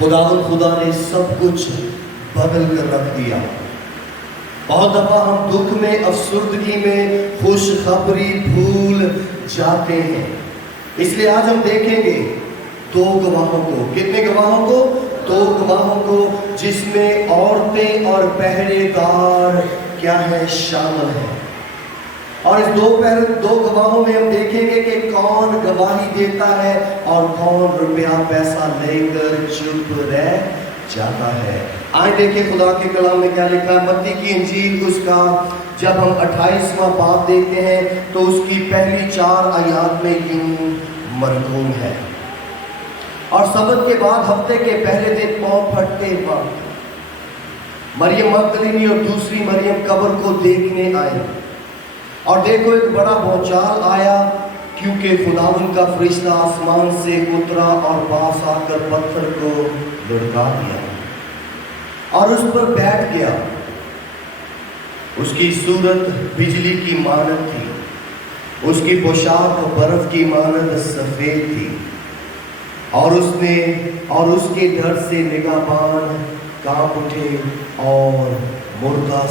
خدا نے سب کچھ بدل کر رکھ دیا۔ بہت دفعہ ہم دکھ میں، افسردگی میں خوشخبری بھول جاتے ہیں۔ اس لیے آج ہم دیکھیں گے دو گواہوں کو۔ کتنے گواہوں کو؟ دو گواہوں کو، جس میں عورتیں اور پہرے دار کیا ہے؟ شامل ہیں۔ اور اس دو گواہوں میں ہم دیکھیں گے کہ کون گواہی دیتا ہے اور کون روپیہ پیسہ لے کر چپ رہ جاتا ہے۔ آئیں دیکھیں خدا کے کلام میں کیا لکھا ہے۔ متی کی انجیل اس کا جب ہم 28واں باب دیکھتے ہیں تو اس کی پہلی 4 آیات میں یوں مرقوم ہے۔ اور سبت کے بعد ہفتے کے پہلے دن پاؤں پھٹتے وقت مریم مگدلینی اور دوسری مریم قبر کو دیکھنے آئی، اور دیکھو ایک بڑا بھونچال آیا، کیونکہ خداوند کا فرشتہ آسمان سے اترا اور پاس آ کر پتھر کو لڑکا دیا اور اس پر بیٹھ گیا۔ اس کی صورت بجلی کی مانند تھی، اس کی پوشاک برف کی مانند سفید تھی، اور اس کے ڈر سے نگہبان کانپ اٹھے اور مردہ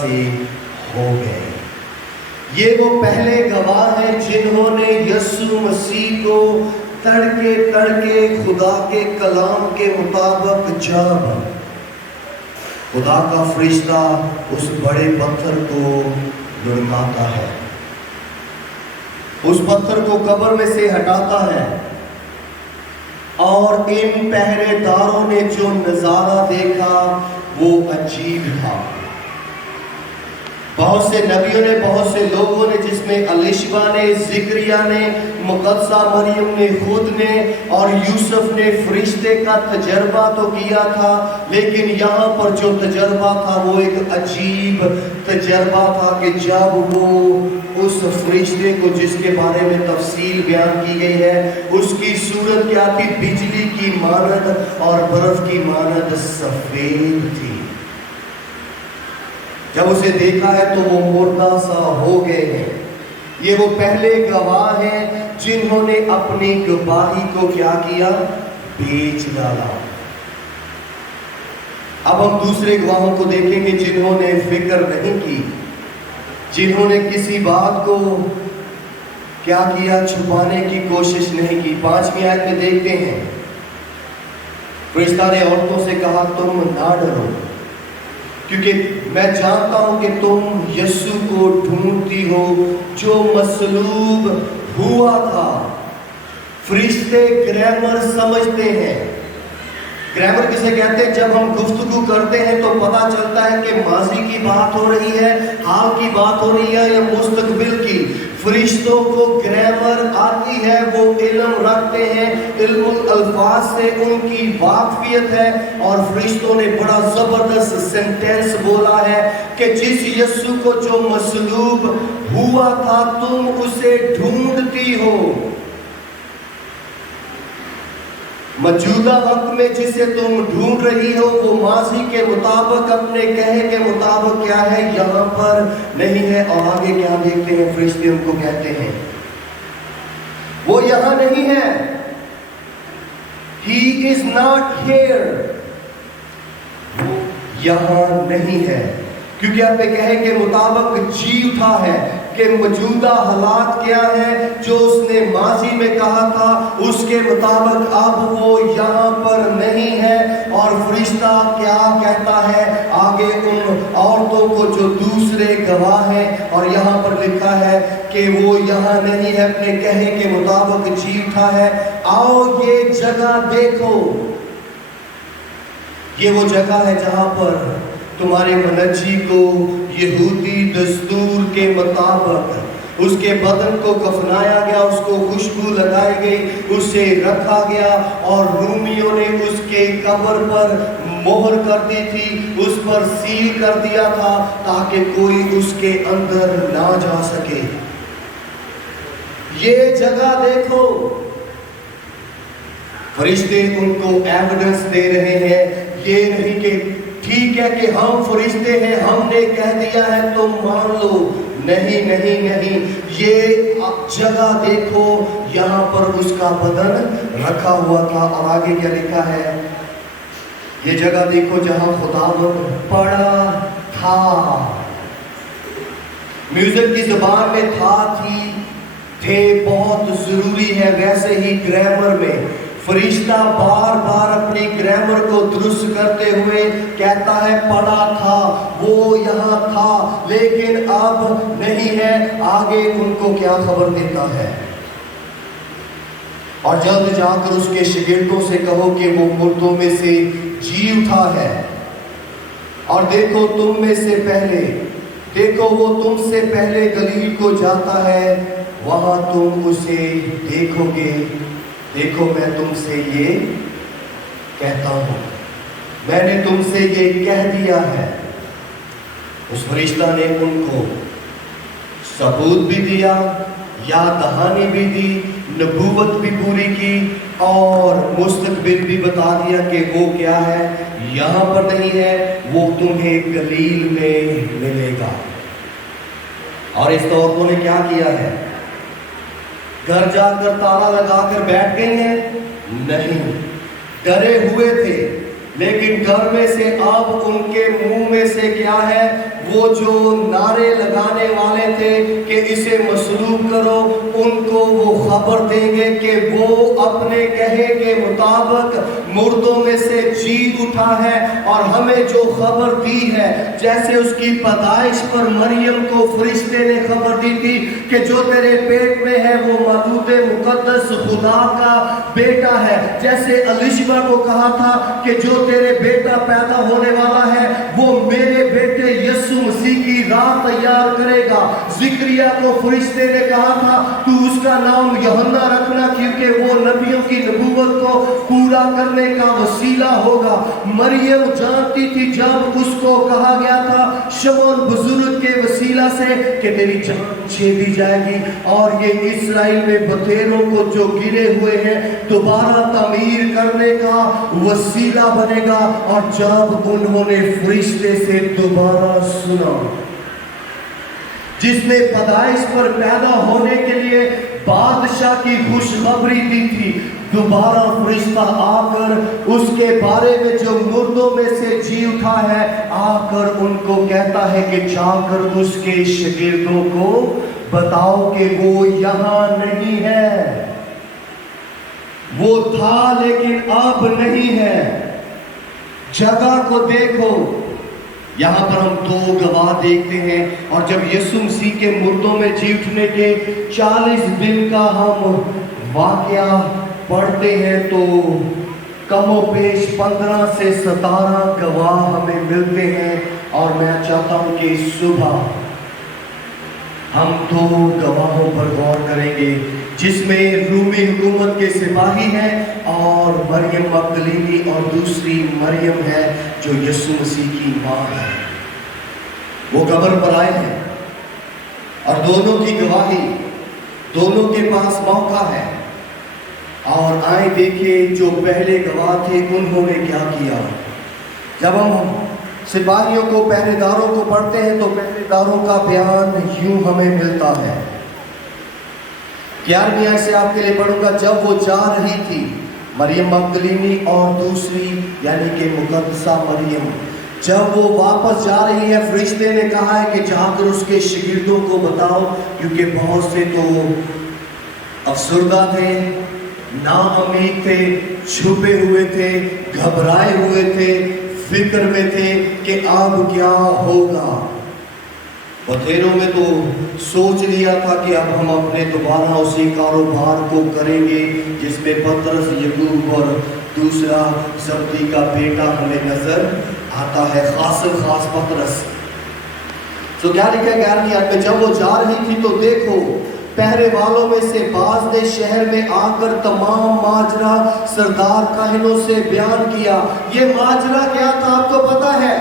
سے ہو گئے۔ یہ وہ پہلے گواہ ہیں جنہوں نے یسوع مسیح کو تڑکے خدا کے کلام کے مطابق جب خدا کا فرشتہ اس بڑے پتھر کو لڑکاتا ہے، اس پتھر کو قبر میں سے ہٹاتا ہے، اور ان پہرے داروں نے جو نظارہ دیکھا وہ عجیب تھا۔ بہت سے نبیوں نے، بہت سے لوگوں نے، جس میں الیشبا نے، زکریا نے، مقدسہ مریم نے خود نے اور یوسف نے فرشتے کا تجربہ تو کیا تھا، لیکن یہاں پر جو تجربہ تھا وہ ایک عجیب تجربہ تھا کہ جب وہ اس فرشتے کو، جس کے بارے میں تفصیل بیان کی گئی ہے، اس کی صورت کیا تھی؟ بجلی کی مانند اور برف کی مانند سفید تھی۔ جب اسے دیکھا ہے تو وہ مردہ سا ہو گئے ہیں۔ یہ وہ پہلے گواہ ہیں جنہوں نے اپنی گواہی کو کیا کیا؟ بیچ ڈالا۔ اب ہم دوسرے گواہوں کو دیکھیں گے جنہوں نے فکر نہیں کی، جنہوں نے کسی بات کو کیا کیا؟ چھپانے کی کوشش نہیں کی۔ 5ویں آیت میں دیکھتے ہیں، فرشتہ نے عورتوں سے کہا تم نہ ڈرو، کیونکہ میں جانتا ہوں کہ تم یسوع کو ڈھونڈتی ہو جو مصلوب ہوا تھا۔ فرشتے گرامر سمجھتے ہیں۔ گرامر کسے کہتے ہیں؟ جب ہم گفتگو کرتے ہیں تو پتہ چلتا ہے کہ ماضی کی بات ہو رہی ہے، حال کی بات ہو رہی ہے یا مستقبل کی۔ فرشتوں کو گرامر آتی ہے، وہ علم رکھتے ہیں، علم الفاظ سے ان کی واقفیت ہے، اور فرشتوں نے بڑا زبردست سینٹینس بولا ہے کہ جس یسوع کو جو مصلوب ہوا تھا تم اسے ڈھونڈتی ہو۔ موجودہ وقت میں جسے تم ڈھونڈ رہی ہو وہ ماضی کے مطابق، اپنے کہے کے مطابق کیا ہے؟ یہاں پر نہیں ہے۔ اور آگے کیا دیکھتے ہیں؟ فرشتے ان کو کہتے ہیں وہ یہاں نہیں ہے۔ He is not here۔ وہ یہاں نہیں ہے، کیونکہ اپنے کہے کے مطابق جی اٹھا ہے کہ موجودہ حالات کیا ہے، جو اس نے ماضی میں کہا تھا اس کے مطابق اب وہ یہاں پر نہیں ہے۔ اور فرشتہ کیا کہتا ہے آگے ان عورتوں کو جو دوسرے گواہ ہیں، اور یہاں پر لکھا ہے کہ وہ یہاں نہیں ہے، اپنے کہے کے مطابق جی اٹھا ہے، آؤ یہ جگہ دیکھو۔ یہ وہ جگہ ہے جہاں پر تمہارے منجی کو یہودی دستور کے مطابق اس کے بدن کو کفنایا گیا، اس کو خوشبو لگائی گئی، اسے رکھا گیا، اور رومیوں نے اس کے قبر پر مہر کر دی تھی، اس پر سیل کر دیا تھا تاکہ کوئی اس کے اندر نہ جا سکے۔ یہ جگہ دیکھو۔ فرشتے ان کو ایویڈنس دے رہے ہیں، یہ نہیں کہ ٹھیک ہے کہ ہم فرشتے ہیں، ہم نے کہہ دیا ہے تم مان لو۔ نہیں نہیں نہیں، یہ جگہ دیکھو، یہاں پر اس کا بدن رکھا ہوا تھا۔ اور آگے کیا لکھا ہے؟ یہ جگہ دیکھو جہاں خداوند پڑا تھا۔ میوزک کی زبان میں تھا، تھے بہت ضروری ہے۔ ویسے ہی گرامر میں فرشتہ بار بار اپنی گرامر کو درست کرتے ہوئے کہتا ہے پڑا تھا، وہ یہاں تھا لیکن اب نہیں ہے۔ آگے ان کو کیا خبر دیتا ہے؟ اور جلد جا کر اس کے شاگردوں سے کہو کہ وہ مردوں میں سے جی اٹھا ہے، اور دیکھو وہ تم سے پہلے گلیل کو جاتا ہے، وہاں تم اسے دیکھو گے۔ دیکھو میں تم سے یہ کہتا ہوں، میں نے تم سے یہ کہہ دیا ہے۔ اس فرشتہ نے ان کو ثبوت بھی دیا، یاد دہانی بھی دی، نبوت بھی پوری کی، اور مستقبل بھی بتا دیا کہ وہ کیا ہے، یہاں پر نہیں ہے، وہ تمہیں گلیل میں ملے گا۔ اور اس عورتوں نے کیا کیا ہے؟ گھر جا کر تالا لگا کر بیٹھ گئی ہیں؟ نہیں، ڈرے ہوئے تھے، لیکن گھر میں سے اب ان کے منہ میں سے کیا ہے؟ وہ جو نعرے لگانے والے تھے کہ اسے مصلوب کرو، ان کو وہ خبر دیں گے کہ وہ اپنے کہے کے مطابق مردوں میں سے جی اٹھا ہے۔ اور ہمیں جو خبر دی ہے، جیسے اس کی پیدائش پر مریم کو فرشتے نے خبر دی تھی کہ جو تیرے پیٹ میں ہے وہ مولود مقدس خدا کا بیٹا ہے، جیسے الشبہ کو کہا تھا کہ جو تیرے بیٹا پیدا ہونے والا ہے وہ میرے بیٹے یسوع مسیح کی راہ تیار کرے گا۔ زکریا کو فرشتے نے کہا تھا تو اس کا نام یوحنا رکھنا، کیونکہ وہ نبیوں کی نبوت کو پورا کرنے کا وسیلہ ہوگا۔ مریم جانتی تھی جب اس کو کہا گیا تھا شمعون بزرگ کے وسیلہ سے کہ تیری جان چھیدی جائے گی، اور یہ اسرائیل میں بطیروں کو جو گرے ہوئے ہیں دوبارہ تعمیر کرنے کا وسیلہ بنے گا۔ اور جب انہوں نے فرشتے سے دوبارہ سنا، جس نے پیدائش پر پیدا ہونے کے لیے بادشاہ کی خوشخبری دی تھی، دوبارہ فرشتہ آ کر اس کے بارے میں جو مردوں میں سے جی اٹھا ہے آ کر ان کو کہتا ہے کہ جا کر اس کے شاگردوں کو بتاؤ کہ وہ یہاں نہیں ہے، وہ تھا لیکن اب نہیں ہے۔ جگہ کو دیکھو، یہاں پر ہم دو گواہ دیکھتے ہیں، اور جب یسوع مسیح کے مردوں میں جی اٹھنے کے 40 دن کا ہم واقعہ پڑھتے ہیں تو کم و بیش 15 سے 17 گواہ ہمیں ملتے ہیں۔ اور میں چاہتا ہوں کہ صبح ہم دو گواہوں پر غور کریں گے، جس میں رومی حکومت کے سپاہی ہیں اور مریم مگدلینی، اور دوسری مریم ہے جو یسوع مسیح کی ماں ہے۔ وہ قبر پر آئے ہیں اور دونوں کی گواہی، دونوں کے پاس موقع ہے۔ اور آئیں دیکھیں جو پہلے گواہ تھے انہوں نے کیا کیا۔ جب ہم سپاہیوں کو، پہرے داروں کو پڑھتے ہیں تو پہرے داروں کا بیان یوں ہمیں ملتا ہے۔ 11ویں آیت سے آپ کے لیے پڑھوں گا۔ جب وہ جا رہی تھی، مریم مگدلینی اور دوسری یعنی کہ مقدسہ مریم، جب وہ واپس جا رہی ہے، فرشتے نے کہا ہے کہ جا کر اس کے شاگردوں کو بتاؤ، کیونکہ بہت سے تو افسردہ تھے، نا امید تھے، چھپے ہوئے تھے، گھبرائے ہوئے تھے، فکر میں تھے کہ اب کیا ہوگا۔ بطیروں میں تو سوچ لیا تھا کہ اب ہم اپنے دوبارہ اسی کاروبار کو کریں گے جس میں پطرس، یعقوب اور دوسرا زبدی کا بیٹا ہمیں نظر آتا ہے، خاص پطرس۔ تو کیا لکھا ہے 11ویں آیت میں؟ جب وہ جا رہی تھی تو دیکھو پہرے والوں میں سے بعض نے شہر میں آ کر تمام ماجرا سردار کاہنوں سے بیان کیا۔ یہ ماجرا کیا تھا آپ کو پتا ہے؟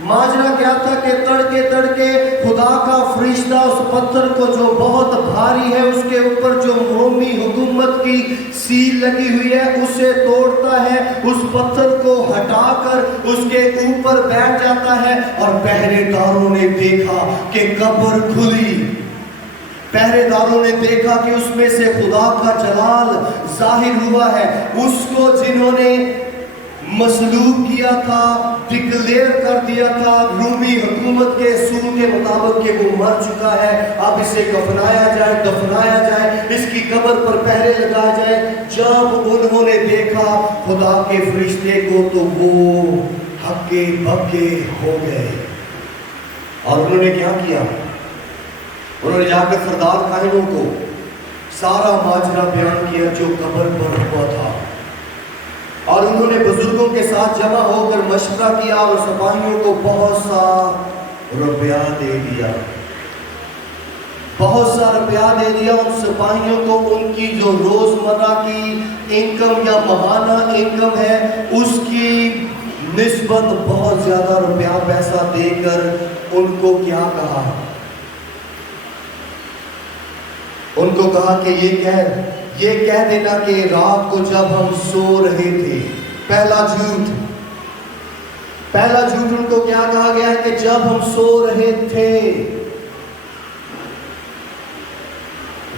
ماجرا کیا تھا کہ تڑکے تڑکے خدا کا فرشتہ اس پتھر کو جو بہت بھاری ہے اس کے اوپر جو رومی حکومت کی سیل لگی ہوئی ہے اسے توڑتا ہے، اس پتھر کو ہٹا کر اس کے اوپر بیٹھ جاتا ہے، اور پہرے داروں نے دیکھا کہ قبر کھلی، پہرے داروں نے دیکھا کہ اس میں سے خدا کا جلال ظاہر ہوا ہے۔ اس کو جنہوں نے مصلوب کیا تھا، ڈکلیئر کر دیا تھا رومی حکومت کے اصول کے مطابق کہ وہ مر چکا ہے، اب اسے کفنایا جائے، دفنایا جائے، اس کی قبر پر پہرے لگایا جائے۔ جب انہوں نے دیکھا خدا کے فرشتے کو تو وہ ہکے بکے ہو گئے، اور انہوں نے کیا کیا؟ انہوں نے جا کر سردار کاہنوں کو سارا ماجرا بیان کیا جو قبر پر ہوا تھا، اور انہوں نے بزرگوں کے ساتھ جمع ہو کر مشورہ کیا اور سپاہیوں کو بہت سا روپیہ دے دیا، بہت سا روپیہ دے دیا ان سپاہیوں کو۔ ان کی جو روزمرہ کی انکم یا ماہانہ انکم ہے اس کی نسبت بہت زیادہ روپیہ پیسہ دے کر ان کو کیا کہا؟ ان کو کہا کہ یہ کہہ دینا کہ رات کو جب ہم سو رہے تھے، پہلا جھوٹ ان کو کیا کہا گیا ہے کہ جب ہم سو رہے تھے۔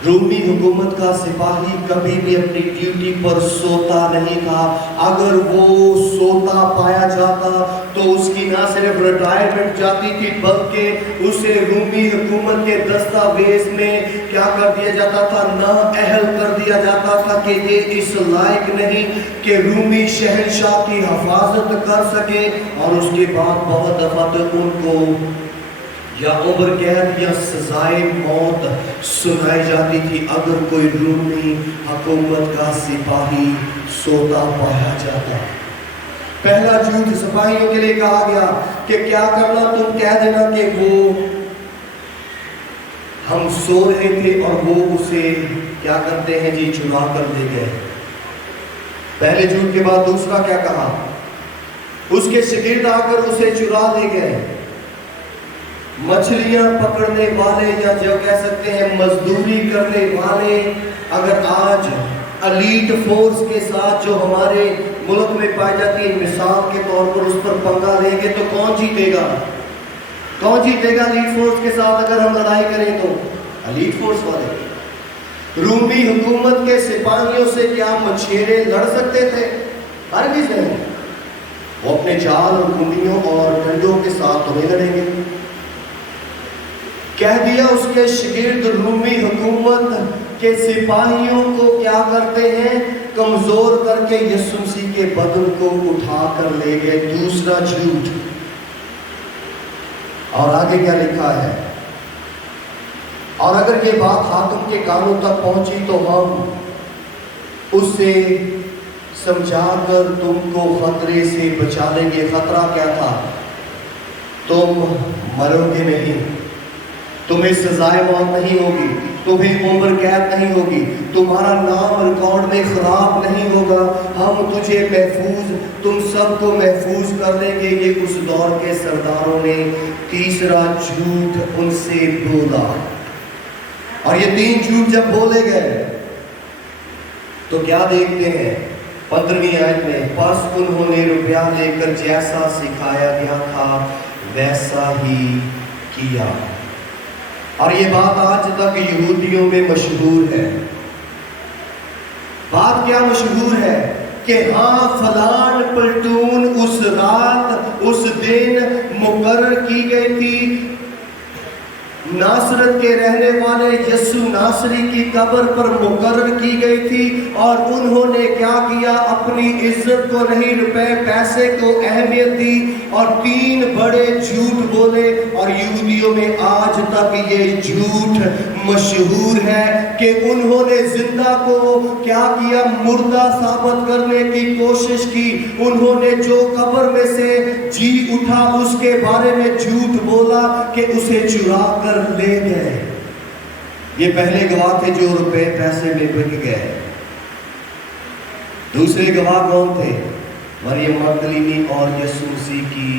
رومی حکومت کا سپاہی کبھی بھی اپنی ڈیوٹی پر سوتا نہیں تھا، اگر وہ سوتا پایا جاتا تو اس کی نہ صرف ریٹائرمنٹ جاتی تھی بلکہ اسے رومی حکومت کے دستاویز میں کیا کر دیا جاتا تھا؟ نااہل کر دیا جاتا تھا کہ یہ اس لائق نہیں کہ رومی شہنشاہ کی حفاظت کر سکے، اور اس کے بعد بہت دفعہ تو ان کو یا عمر قید یا سزائے موت سنائی جاتی تھی اگر کوئی رومی حکومت کا سپاہی سوتا پایا جاتا۔ پہلا جھوٹ سپاہیوں کے لیے کہا گیا کہ کیا کرنا؟ تم کہہ دینا کہ وہ ہم سو رہے تھے اور وہ اسے کیا کرتے ہیں جی چرا کر لے گئے۔ پہلے جھوٹ کے بعد دوسرا کیا کہا؟ اس کے شاگرد آ کر اسے چرا لے گئے۔ مچھلیاں پکڑنے والے یا جو کہہ سکتے ہیں مزدوری کرنے والے اگر آج ایلیٹ فورس کے ساتھ جو ہمارے ملک میں پائی جاتی ہے مثال کے طور پر اس پر پنگا لیں گے تو کون جیتے گا؟ کون جیتے گا ایلیٹ فورس کے ساتھ اگر ہم لڑائی کریں تو؟ ایلیٹ فورس والے۔ رومی حکومت کے سپاہیوں سے کیا مچھیرے لڑ سکتے تھے؟ ہرگز نہیں، وہ اپنے جال اور کنڈیوں اور ڈنڈوں کے ساتھ نہیں لڑیں گے۔ کہہ دیا اس کے شاگرد رومی حکومت کے سپاہیوں کو کیا کرتے ہیں؟ کمزور کر کے یسوع مسیح کے بدن کو اٹھا کر لے گئے۔ دوسرا جھوٹ، اور آگے کیا لکھا ہے؟ اور اگر یہ بات حاکم کے کانوں تک پہنچی تو ہم اسے سمجھا کر تم کو خطرے سے بچا لیں گے۔ خطرہ کیا تھا؟ تم مرو گے نہیں، تمہیں سزائے موت نہیں ہوگی، تمہیں عمر قید نہیں ہوگی، تمہارا نام ریکارڈ میں خراب نہیں ہوگا، ہم تجھے محفوظ، تم سب کو محفوظ کر لیں گے۔ یہ اس دور کے سرداروں نے تیسرا جھوٹ ان سے بولا، اور یہ تین جھوٹ جب بولے گئے تو کیا دیکھتے ہیں 15ویں آیت میں؟ پس انہوں نے روپیہ لے کر جیسا سکھایا گیا تھا ویسا ہی کیا۔ اور یہ بات آج تک یہودیوں میں مشہور ہے۔ بات کیا مشہور ہے؟ کہ ہاں فلان پلٹون اس رات اس دن مقرر کی گئی تھی، ناصرت کے رہنے والے یسوع ناصری کی قبر پر مقرر کی گئی تھی، اور انہوں نے کیا کیا؟ اپنی عزت کو نہیں، روپے پیسے کو اہمیت دی اور تین بڑے جھوٹ بولے۔ اور یہودیوں میں آج تک یہ جھوٹ مشہور ہے کہ انہوں نے زندہ کو کیا کیا؟ مردہ ثابت کرنے کی کوشش کی۔ انہوں نے جو قبر میں سے جی اٹھا اس کے بارے میں جھوٹ بولا کہ اسے چرا کر لے گئے۔ یہ پہلے گواہ تھے جو روپے پیسے میں بک گئے۔ دوسرے گواہ کون تھے؟ مریم مگدلینی اور یسوع مسیح کی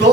2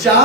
4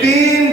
3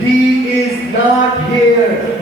He is not here,